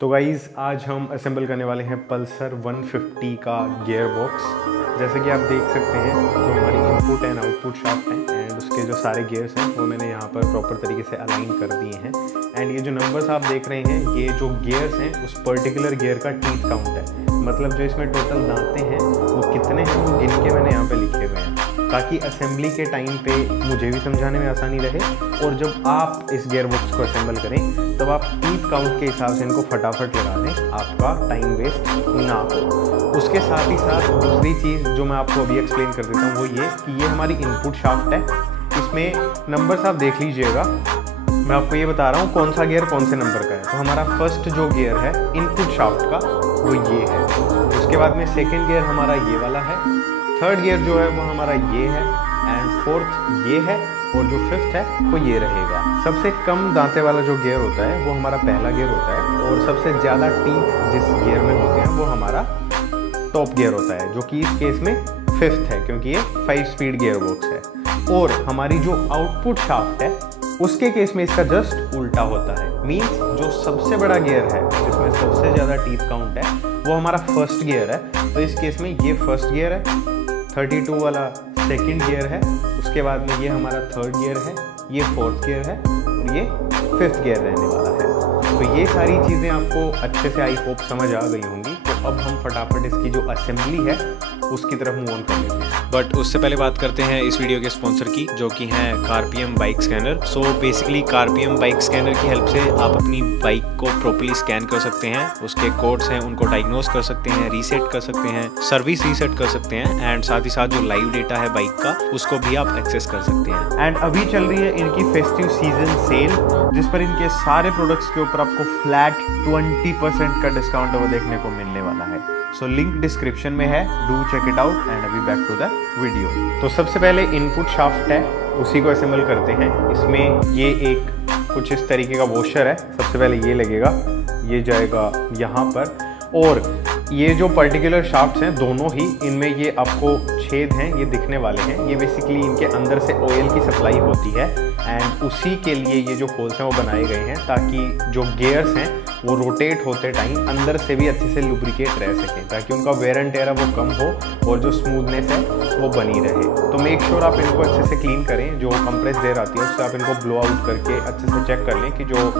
तो गाइज़ आज हम असेंबल करने वाले हैं पल्सर 150 का गियर बॉक्स। जैसे कि आप देख सकते हैं जो हमारी इनपुट एंड आउटपुट शाफ्ट है एंड उसके जो सारे गियर्स हैं वो मैंने यहाँ पर प्रॉपर तरीके से अलाइन कर दिए हैं। एंड ये जो नंबर्स आप देख रहे हैं ये जो गियर्स हैं उस पर्टिकुलर गियर का टीथ काउंट है, मतलब जो इसमें टोटल दांतें हैं वो कितने हैं वो गिन के मैंने यहाँ पे लिखे हुए हैं ताकि असेंबली के टाइम पे मुझे भी समझाने में आसानी रहे और जब आप इस गियर बॉक्स को असेंबल करें तब आप टीथ काउंट के हिसाब से इनको फटाफट लगा दें, आपका टाइम वेस्ट ना हो। उसके साथ ही साथ दूसरी चीज़ जो मैं आपको अभी एक्सप्लेन कर देता हूँ वो ये कि ये हमारी इनपुट शाफ्ट है। इसमें नंबर्स आप देख लीजिएगा, मैं आपको ये बता रहा हूँ कौन सा गियर कौन से नंबर का है। तो हमारा फर्स्ट जो गियर है इनपुट शाफ्ट का वो ये है, उसके बाद में सेकेंड गियर हमारा ये वाला है, थर्ड गियर जो है वो हमारा ये है एंड फोर्थ ये है और जो फिफ्थ है वो ये रहेगा। सबसे कम दांते वाला जो गियर होता है वो हमारा पहला गियर होता है और सबसे ज़्यादा टीथ जिस गियर में होते हैं वो हमारा टॉप गियर होता है, जो कि इस केस में फिफ्थ है क्योंकि ये 5 स्पीड गियर बॉक्स है। और हमारी जो आउटपुट शाफ्ट है उसके केस में इसका जस्ट उल्टा होता है। मीन्स जो सबसे बड़ा गियर है जिसमें सबसे ज़्यादा टीथ काउंट है वो हमारा फर्स्ट गियर है। तो इस केस में ये फर्स्ट गियर है, 32 वाला सेकंड गियर है, उसके बाद में ये हमारा थर्ड गियर है, ये फोर्थ गियर है और ये फिफ्थ गियर रहने वाला है। तो ये सारी चीज़ें आपको अच्छे से आई होप समझ आ गई होंगी। तो अब हम फटाफट इसकी जो असेंबली है उसकी तरफ मूव ऑन कर लेते हैं। बट उससे पहले बात करते हैं इस वीडियो के स्पॉन्सर की, जो कि हैं carPM bike scanner. So basically carPM bike scanner की हेल्प से आप अपनी बाइक को प्रॉपर्ली स्कैन कर सकते हैं, उसके कोड्स हैं उनको डायग्नोज कर सकते हैं, रीसेट कर सकते हैं, सर्विस रीसेट कर सकते हैं एंड साथ ही साथ जो लाइव डेटा है बाइक का उसको भी आप एक्सेस कर सकते हैं। एंड अभी चल रही है इनकी फेस्टिव सीजन सेल जिस पर इनके सारे प्रोडक्ट्स के ऊपर आपको फ्लैट 20% का डिस्काउंट वो देखने को मिलने वाला है। सो लिंक डिस्क्रिप्शन में है, do check it out and अभी बैक टू द वीडियो। तो सबसे पहले इनपुट शाफ्ट है उसी को असेंबल करते हैं। इसमें ये एक कुछ इस तरीके का वॉशर है, सबसे पहले ये लगेगा, ये जाएगा यहाँ पर। और ये जो पर्टिकुलर शाफ्ट्स हैं दोनों ही इनमें ये आपको छेद हैं ये दिखने वाले हैं, ये बेसिकली इनके अंदर से ऑयल की सप्लाई होती है एंड उसी के लिए ये जो होल्स हैं वो बनाए गए हैं ताकि जो गियर्स हैं वो रोटेट होते टाइम अंदर से भी अच्छे से लुब्रिकेट रह सकें, ताकि उनका वेयर एंड टेयर वो कम हो और जो स्मूथनेस है वो बनी रहे। तो मेक श्योर आप इनको अच्छे से क्लीन करें, जो कंप्रेस एयर आती है उससे आप इनको ब्लो आउट करके अच्छे से चेक कर लें कि जो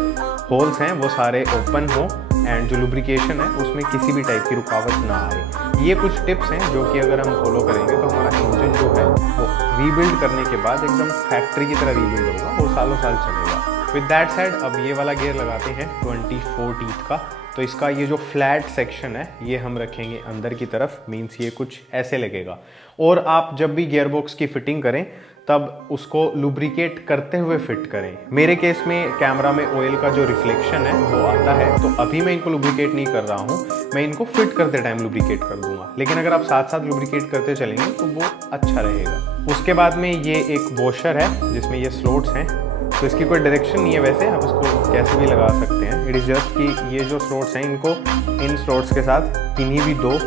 होल्स हैं वो सारे ओपन हो एंड जो लुब्रिकेशन है उसमें किसी भी टाइप की रुकावट ना आए। ये कुछ टिप्स हैं जो कि अगर हम फॉलो करेंगे तो हमारा इंजन जो है वो रीबिल्ड करने के बाद एकदम फैक्ट्री की तरह रीबिल्ड होगा, वो सालों साल चलेगा। विद दैट सेड अब ये वाला गियर लगाते हैं 24 टीथ का। तो इसका ये जो फ्लैट सेक्शन है ये हम रखेंगे अंदर की तरफ, मीन्स ये कुछ ऐसे लगेगा। और आप जब भी गियर बॉक्स की फिटिंग करें तब उसको लुब्रिकेट करते हुए फिट करें। मेरे केस में कैमरा में ऑयल का जो रिफ्लेक्शन है वो आता है तो अभी मैं इनको लुब्रिकेट नहीं कर रहा हूँ, मैं इनको फिट करते टाइम लुब्रिकेट कर दूंगा। लेकिन अगर आप साथ साथ लुब्रिकेट करते चलेंगे तो वो अच्छा रहेगा। उसके बाद में ये एक वॉशर है जिसमें ये स्लॉट्स हैं, तो इसकी कोई डायरेक्शन नहीं है, वैसे आप इसको कैसे भी लगा सकते हैं। इट इज़ जस्ट कि ये जो स्लॉट्स हैं इनको इन स्लॉट्स के साथ किन्हीं भी दो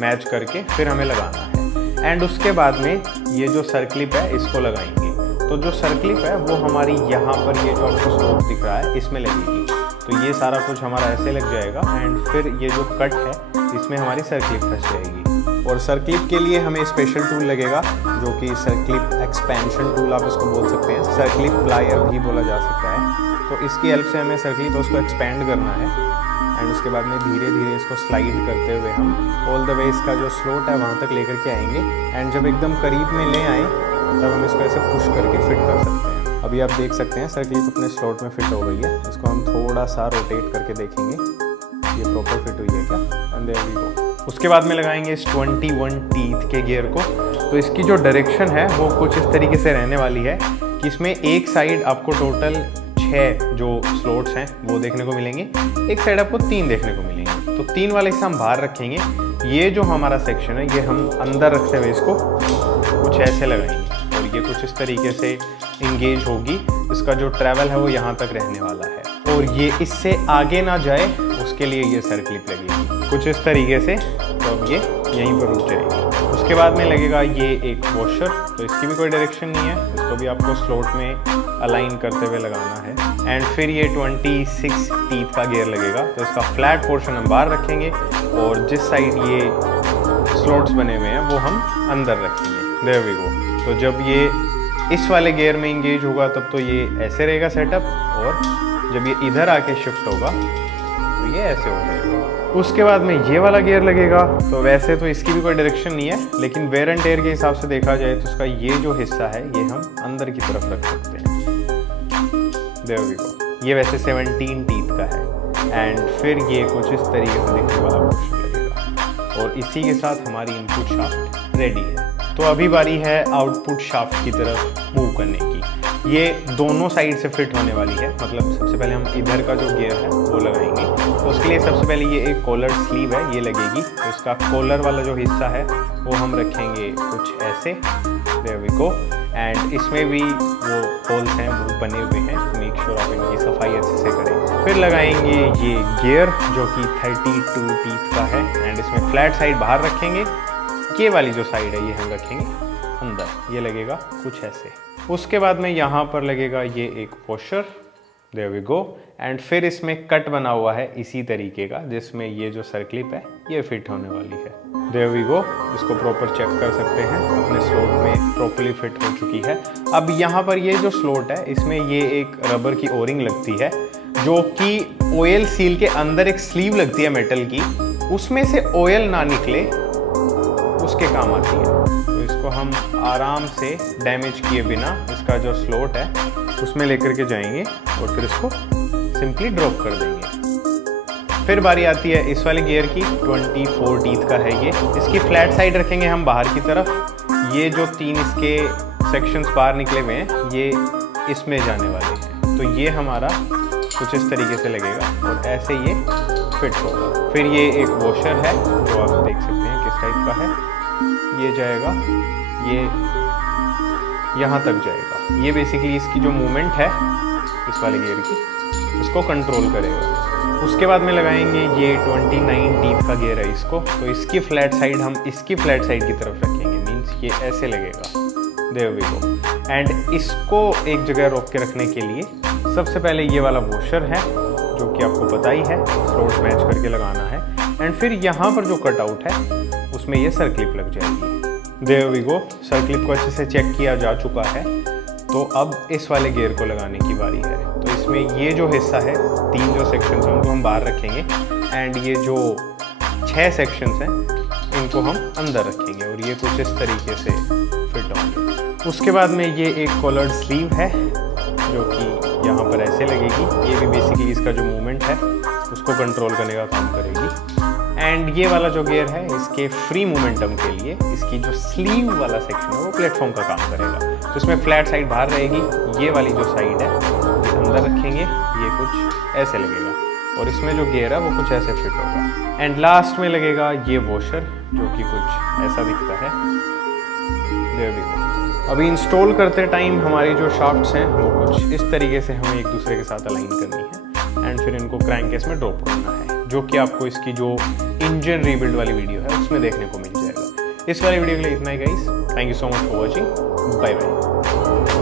मैच करके फिर हमें लगाना है। एंड उसके बाद में ये जो सर्कलिप है इसको लगाएंगे। तो जो सर्कलिप है वो हमारी यहाँ पर ये जो आपको स्लोप दिख रहा है इसमें लगेगी। तो ये सारा कुछ हमारा ऐसे लग जाएगा एंड फिर ये जो कट है इसमें हमारी सर्कलिप फंस जाएगी। और सर्कलिप के लिए हमें स्पेशल टूल लगेगा जो कि सर्कलिप एक्सपेंशन टूल आप इसको बोल सकते हैं, सर्कलिप प्लायर भी बोला जा सकता है। तो इसकी हेल्प से हमें सर्कलिप उसको एक्सपेंड करना है एंड उसके बाद में धीरे धीरे इसको स्लाइड करते हुए हम ऑल द वे इसका जो स्लॉट है वहाँ तक लेकर के आएंगे। एंड जब एकदम करीब में ले आए तब हम इसको ऐसे पुश करके फिट कर सकते हैं। अभी आप देख सकते हैं सर्कलिप अपने स्लॉट में फिट हो गई है। इसको हम थोड़ा सा रोटेट करके देखेंगे ये प्रॉपर फिट हुई है क्या, एंड देयर वी गो। उसके बाद में लगाएंगे इस 21 टीथ के गियर को। तो इसकी जो डायरेक्शन है वो कुछ इस तरीके से रहने वाली है कि इसमें एक साइड आपको टोटल 6 जो स्लॉट्स हैं वो देखने को मिलेंगे, एक साइड आपको 3 देखने को मिलेंगे। तो 3 वाला हिस्सा हम बाहर रखेंगे, ये जो हमारा सेक्शन है ये हम अंदर रखते हुए इसको कुछ ऐसे लगाएंगे और ये कुछ इस तरीके से इंगेज होगी। इसका जो ट्रैवल है वो यहाँ तक रहने वाला है और ये इससे आगे ना जाए उसके लिए ये सर्कलिप लगेगी कुछ इस तरीके से। तो अब ये यहीं पर रुक जाएगी। उसके बाद में लगेगा ये एक वॉशर, तो इसकी भी कोई डायरेक्शन नहीं है, इसको भी आपको स्लॉट में अलाइन करते हुए लगाना है। एंड फिर ये 26 टीथ का गियर लगेगा। तो इसका फ्लैट पोर्शन हम बाहर रखेंगे और जिस साइड ये स्लॉट्स बने हुए हैं वो हम अंदर रखेंगे। There we go. तो जब ये इस वाले गियर में इंगेज होगा तब तो ये ऐसे रहेगा सेटअप, और जब ये इधर आके शिफ्ट होगा तो ये ऐसे हो जाएगा। उसके बाद में ये वाला गियर लगेगा। तो वैसे तो इसकी भी कोई डायरेक्शन नहीं है, लेकिन वेयर एंड टेयर के हिसाब से देखा जाए तो उसका ये जो हिस्सा है ये हम अंदर की तरफ रख सकते हैं। There we go. ये वैसे 17 टीथ का है एंड फिर ये कुछ इस तरीके से दिखने वाला पोर्शन लगेगा, और इसी के साथ हमारी इनपुट शाफ्ट रेडी है। तो अभी बारी है आउटपुट शाफ्ट की तरफ मूव करने की। ये दोनों साइड से फिट होने वाली है, मतलब सबसे पहले हम इधर का जो गियर है वो लगाएंगे। तो उसके लिए सबसे पहले ये एक कॉलर स्लीव है, ये लगेगी। तो इसका कॉलर वाला जो हिस्सा है वो हम रखेंगे कुछ ऐसे। There we go. एंड इसमें भी वो होल्स हैं वो बने हुए हैं, मेक श्योर आप इनकी सफाई अच्छे से करें। फिर लगाएंगे ये गियर जो कि 32 टीथ का है एंड इसमें फ्लैट साइड बाहर रखेंगे। ये वाली जो साइड है ये हम रखेंगे अंदर, ये लगेगा कुछ ऐसे। उसके बाद में यहाँ पर लगेगा ये एक washer. There we go. And फिर इसमें कट बना हुआ है इसी तरीके का, जिसमें ये जो सर्कलिप है ये फिट होने वाली है। There we go. इसको प्रॉपर चेक कर सकते हैं, अपने स्लॉट में प्रॉपर्ली फिट हो चुकी है। अब यहाँ पर ये जो स्लॉट है इसमें ये एक रबर की ओरिंग लगती है, जो कि ऑयल सील के अंदर एक स्लीव लगती है मेटल की, उसमें से ऑयल ना निकले उसके काम आती है। तो इसको हम आराम से डैमेज किए बिना इसका जो स्लॉट है उसमें लेकर के जाएंगे और फिर इसको सिंपली ड्रॉप कर देंगे। फिर बारी आती है इस वाले गियर की। 24 टीथ का है ये। इसकी फ्लैट साइड रखेंगे हम बाहर की तरफ। ये जो 3 इसके सेक्शंस बाहर निकले हुए हैं ये इसमें जाने वाले हैं। तो ये हमारा कुछ इस तरीके से लगेगा और ऐसे ये फिट होगा। फिर ये एक वॉशर है जो आप देख सकते हैं किस टाइप का है। ये जाएगा, ये यहाँ तक जाएगा। ये बेसिकली इसकी जो मूवमेंट है इस वाले गियर की इसको कंट्रोल करेगा। उसके बाद में लगाएंगे ये 29 टीथ का गियर है इसको। तो इसकी फ्लैट साइड हम इसकी फ्लैट साइड की तरफ रखेंगे, मीन्स ये ऐसे लगेगा। There we go. एंड इसको एक जगह रोक के रखने के लिए सबसे पहले ये वाला वॉशर है जो कि आपको पता ही है, स्लॉट मैच करके लगाना है। एंड फिर यहाँ पर जो कटआउट है उसमें ये सर्कलिप लग जाएगी। देयर वी गो। सर्कलिप को अच्छे से चेक किया जा चुका है। तो अब इस वाले गियर को लगाने की बारी है। तो इसमें ये जो हिस्सा है, 3 जो सेक्शंस हैं उनको हम बाहर रखेंगे एंड ये जो 6 सेक्शंस हैं इनको हम अंदर रखेंगे और ये कुछ इस तरीके से फिट होंगे। उसके बाद में ये एक कॉलर्ड स्लीव है जो कि यहाँ पर ऐसे लगेगी। ये भी बेसिकली इसका जो मूवमेंट है उसको कंट्रोल करने का काम करेगी। एंड ये वाला जो गियर है इसके फ्री मोमेंटम के लिए इसकी जो स्लीव वाला सेक्शन है वो प्लेटफॉर्म का काम करेगा। तो इसमें फ्लैट साइड बाहर रहेगी। ये वाली जो साइड है अंदर रखेंगे, ये कुछ ऐसे लगेगा और इसमें जो गियर है वो कुछ ऐसे फिट होगा। एंड लास्ट में लगेगा ये वॉशर जो कि कुछ ऐसा दिखता है। There we go. अभी इंस्टॉल करते टाइम हमारी जो शाफ्ट्स हैं वो कुछ इस तरीके से हमें एक दूसरे के साथ अलाइन करनी है एंड फिर इनको क्रैंक केस में ड्रॉप करना है, जो कि आपको इसकी जो इंजन रीबिल्ड वाली वीडियो है उसमें देखने को मिल जाएगा। इस वाली वीडियो के लिए इतना ही guys. Thank you so much for watching. Bye bye.